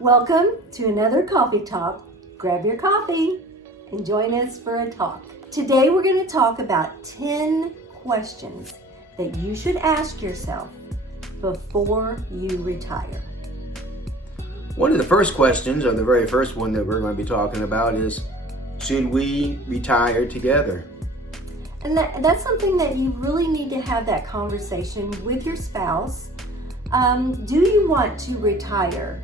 Welcome to another coffee talk. Grab your coffee and join us for a talk. Today we're going to talk about 10 questions that you should ask yourself before you retire. One of the first questions, or the very first one that we're going to be talking about is, should we retire together? And that's something that you really need to have that conversation with your spouse. Do you want to retire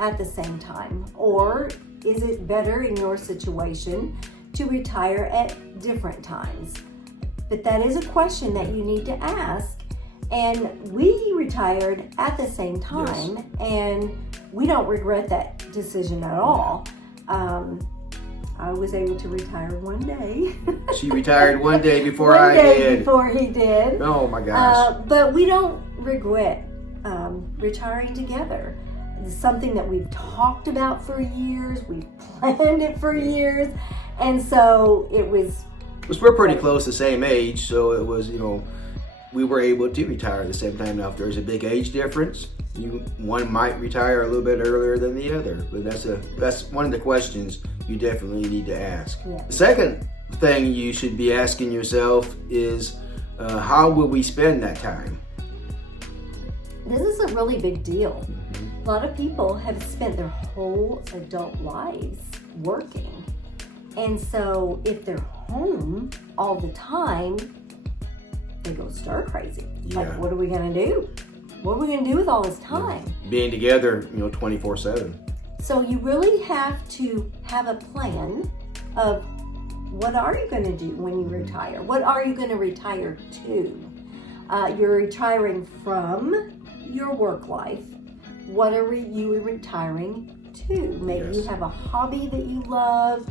at the same time? Or is it better in your situation to retire at different times? But that is a question that you need to ask. And we retired at the same time, Yes. and we don't regret that decision at all. I was able to retire one day. She retired one day before One I day did. before he did. Oh my gosh. But we don't regret retiring together. It's something that we've talked about for years. We've planned it for years. And so it was... Because we're pretty close the same age, so it was, we were able to retire at the same time. Now, if there's a big age difference, one might retire a little bit earlier than the other. But that's one of the questions you definitely need to ask. Yeah. The second thing you should be asking yourself is, how will we spend that time? This is a really big deal. A lot of people have spent their whole adult lives working. And so if they're home all the time, they go stir crazy. Yeah. Like, what are we going to do? What are we going to do with all this time? Being together, 24/7. So you really have to have a plan of what are you going to do when you retire? What are you going to retire to? You're retiring from your work life. What are you retiring to? Maybe Yes. you have a hobby that you love,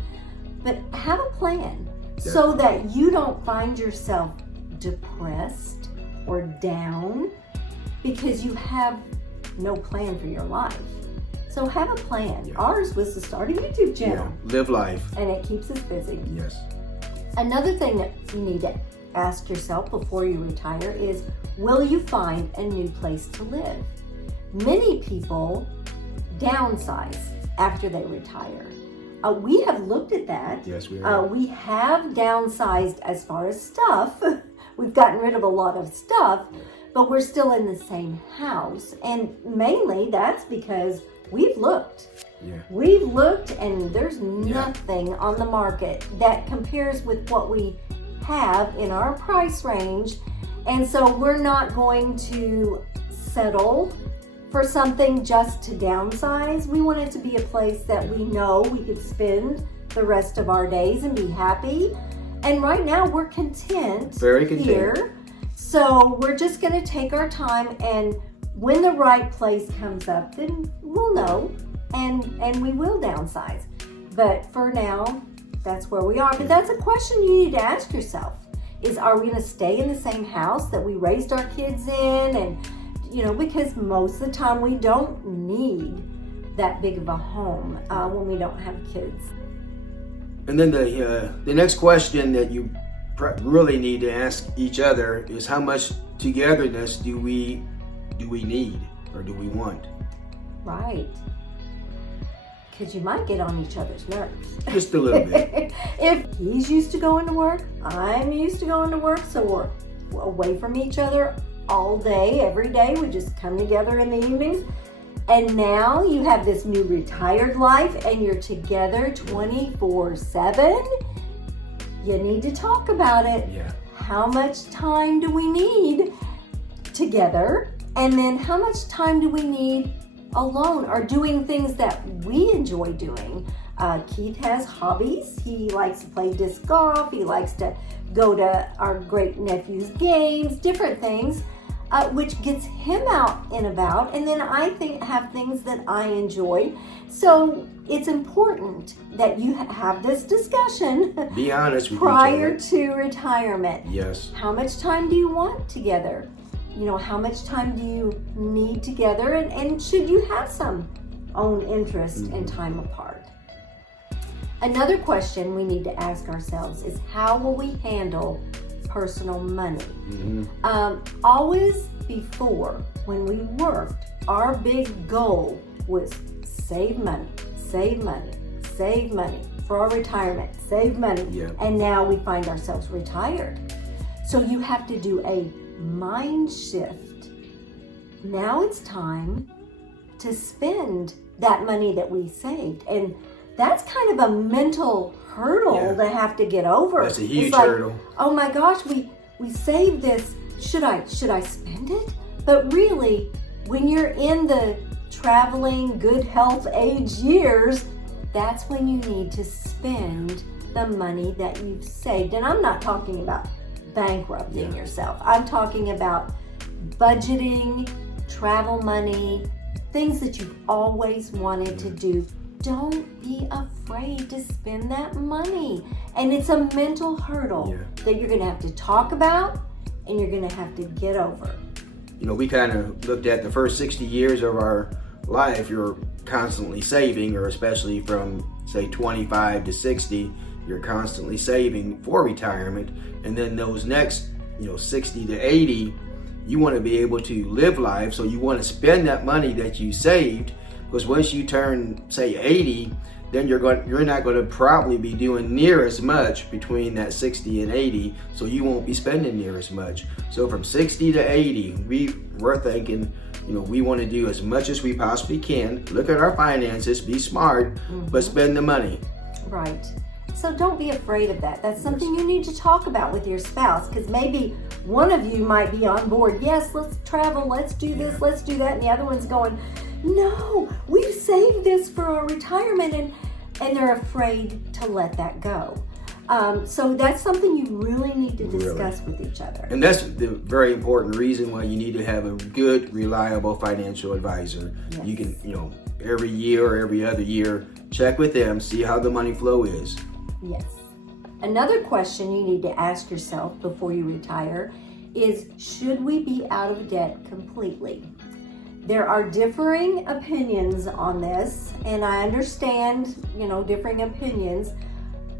but have a plan so that you don't find yourself depressed or down because you have no plan for your life. So have a plan. Yeah. Ours was to start a YouTube channel. Live life. And it keeps us busy. Yes. Another thing that you need to ask yourself before you retire is, will you find a new place to live? Many people downsize after they retire. We have looked at that. Yes, we are. We have downsized as far as stuff. We've gotten rid of a lot of stuff, but we're still in the same house. And mainly that's because we've looked. Yeah. We've looked and there's nothing on the market that compares with what we have in our price range. And so we're not going to settle for something just to downsize. We want it to be a place that we know we could spend the rest of our days and be happy. And right now we're content. Very content. Here. So we're just going to take our time, and when the right place comes up, then we'll know and we will downsize. But for now, that's where we are. But that's a question you need to ask yourself is, are we going to stay in the same house that we raised our kids in? And because most of the time we don't need that big of a home when we don't have kids. And then the next question that you really need to ask each other is, how much togetherness do we need or do we want? Right. Because you might get on each other's nerves. Just a little bit. If he's used to going to work, I'm used to going to work, so we're away from each other all day, every day. We just come together in the evenings. And now you have this new retired life and you're together 24/7. You need to talk about it. Yeah. How much time do we need together? And then how much time do we need alone or doing things that we enjoy doing? Keith has hobbies. He likes to play disc golf. He likes to go to our great nephew's games, different things, which gets him out and about. And then I have things that I enjoy. So it's important that you have this discussion. Be honest with prior each other. to retirement. Yes. How much time do you want together? How much time do you need together? And should you have some own interest and time apart? Another question we need to ask ourselves is, how will we handle personal money? Always before, when we worked, our big goal was save money, save money, save money for our retirement, save money. Yeah. And now we find ourselves retired. So you have to do a mind shift. Now it's time to spend that money that we saved. And that's kind of a mental hurdle to have to get over. That's a huge it's like, hurdle. Oh my gosh, we saved this. Should I spend it? But really, when you're in the traveling, good health age years, that's when you need to spend the money that you've saved. And I'm not talking about bankrupting yourself. I'm talking about budgeting, travel money, things that you've always wanted to do. Don't be afraid to spend that money. And it's a mental hurdle that you're going to have to talk about and you're going to have to get over. You know, we kind of looked at the first 60 years of our life. You're constantly saving, or especially from, say, 25 to 60, you're constantly saving for retirement. And then those next, 60 to 80, you want to be able to live life. So you want to spend that money that you saved, because once you turn, say, 80, then you're not going to probably be doing near as much between that 60 and 80, so you won't be spending near as much. So from 60 to 80, we're thinking, we want to do as much as we possibly can. Look at our finances, be smart, but spend the money. Right. So don't be afraid of that. That's something you need to talk about with your spouse, because maybe one of you might be on board. Yes, let's travel, let's do this, let's do that. And the other one's going, no, we've saved this for our retirement, and they're afraid to let that go. So that's something you really need to discuss with each other. And that's the very important reason why you need to have a good, reliable financial advisor. Yes. You can, every year or every other year, check with them, see how the money flow is. Yes. Another question you need to ask yourself before you retire is, should we be out of debt completely? There are differing opinions on this, and I understand, differing opinions.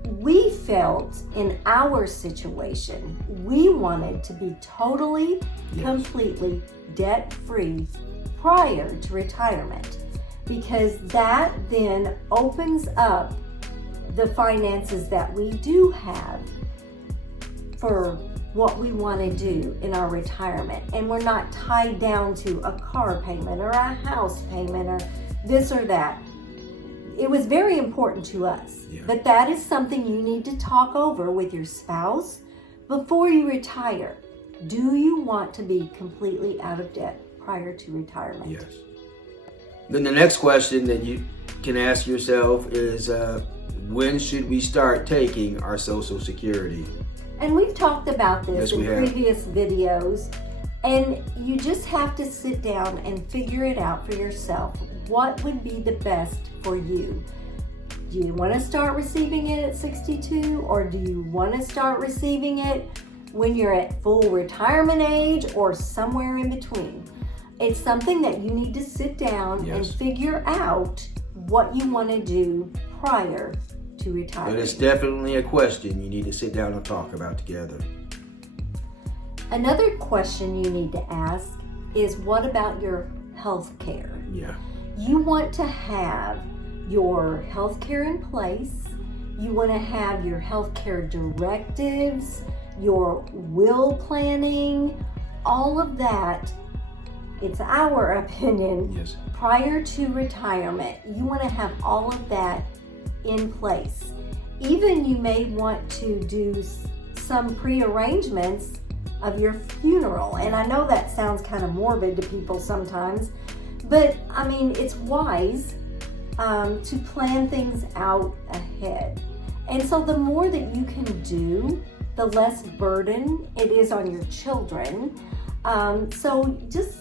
We felt in our situation, we wanted to be totally, completely debt-free prior to retirement, because that then opens up the finances that we do have for what we want to do in our retirement, and we're not tied down to a car payment or a house payment or this or that. It was very important to us, but that is something you need to talk over with your spouse before you retire. Do you want to be completely out of debt prior to retirement? Yes. Then the next question that you can ask yourself is, when should we start taking our Social Security? And we've talked about this in previous videos, and you just have to sit down and figure it out for yourself. What would be the best for you? Do you want to start receiving it at 62, or do you want to start receiving it when you're at full retirement age, or somewhere in between? It's something that you need to sit down and figure out what you want to do prior to retire. But it's definitely a question you need to sit down and talk about together. Another question you need to ask is, what about your health care? Yeah. You want to have your health care in place. You want to have your health care directives, your will planning, all of that. It's our opinion. Prior to retirement, you want to have all of that in place. Even you may want to do some pre-arrangements of your funeral. And I know that sounds kind of morbid to people sometimes, but I mean, it's wise to plan things out ahead. And so the more that you can do, the less burden it is on your children. So just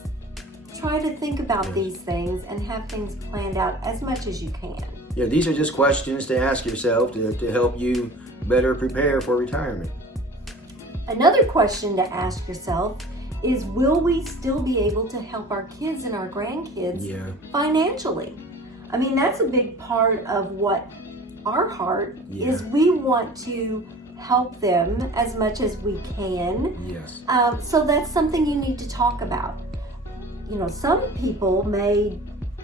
try to think about these things and have things planned out as much as you can. Yeah, these are just questions to ask yourself to help you better prepare for retirement. Another question to ask yourself is, will we still be able to help our kids and our grandkids financially? I mean, that's a big part of what our heart is. We want to help them as much as we can. So that's something you need to talk about. Some people may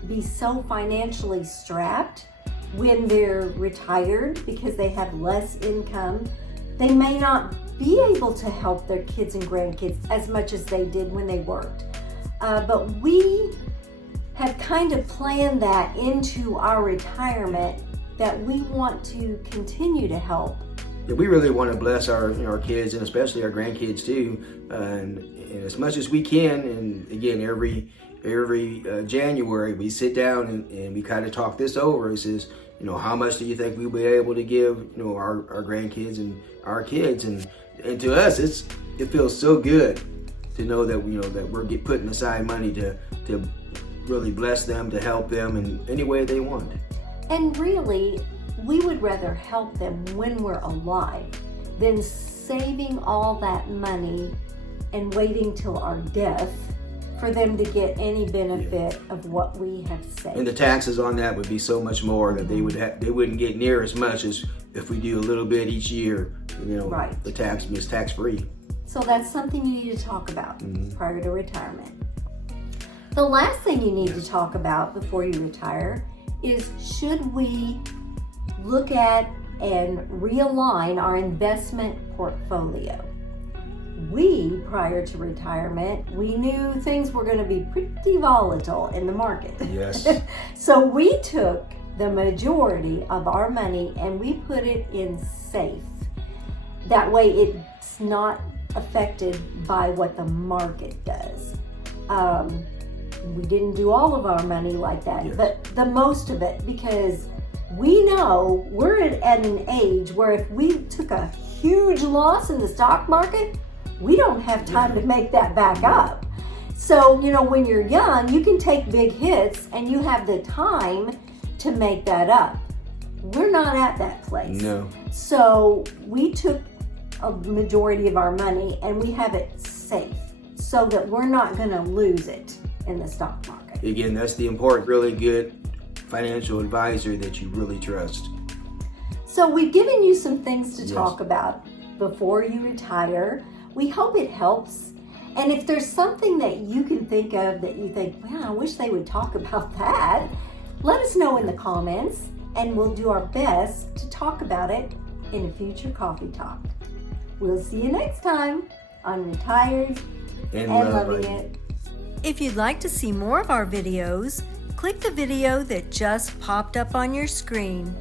be so financially strapped when they're retired because they have less income. They may not be able to help their kids and grandkids as much as they did when they worked. But we have kind of planned that into our retirement, that we want to continue to help. Yeah, we really want to bless our kids and especially our grandkids too, and as much as we can. And again, every January we sit down and we kind of talk this over. It says, how much do you think we'll be able to give our grandkids and our kids, and to us it feels so good to know that that we're putting aside money to really bless them, to help them in any way they want. And really, we would rather help them when we're alive than saving all that money and waiting till our death for them to get any benefit of what we have saved. And the taxes on that would be so much more that they wouldn't get near as much as if we do a little bit each year. Right. The tax is tax free. So that's something you need to talk about prior to retirement. The last thing you need to talk about before you retire is, should we look at and realign our investment portfolio? We, prior to retirement, we knew things were going to be pretty volatile in the market. Yes. So we took the majority of our money and we put it in safe. That way it's not affected by what the market does. We didn't do all of our money like that, yes, but the most of it, because we know we're at an age where if we took a huge loss in the stock market, we don't have time to make that back up. So, when you're young, you can take big hits and you have the time to make that up. We're not at that place. No. So we took a majority of our money and we have it safe so that we're not going to lose it in the stock market. Again, that's the important, really good financial advisor that you really trust. So we've given you some things to talk about before you retire. We hope it helps. And if there's something that you can think of that you think, I wish they would talk about that, let us know in the comments and we'll do our best to talk about it in a future coffee talk. We'll see you next time on Retired and Loving It. If you'd like to see more of our videos, click the video that just popped up on your screen.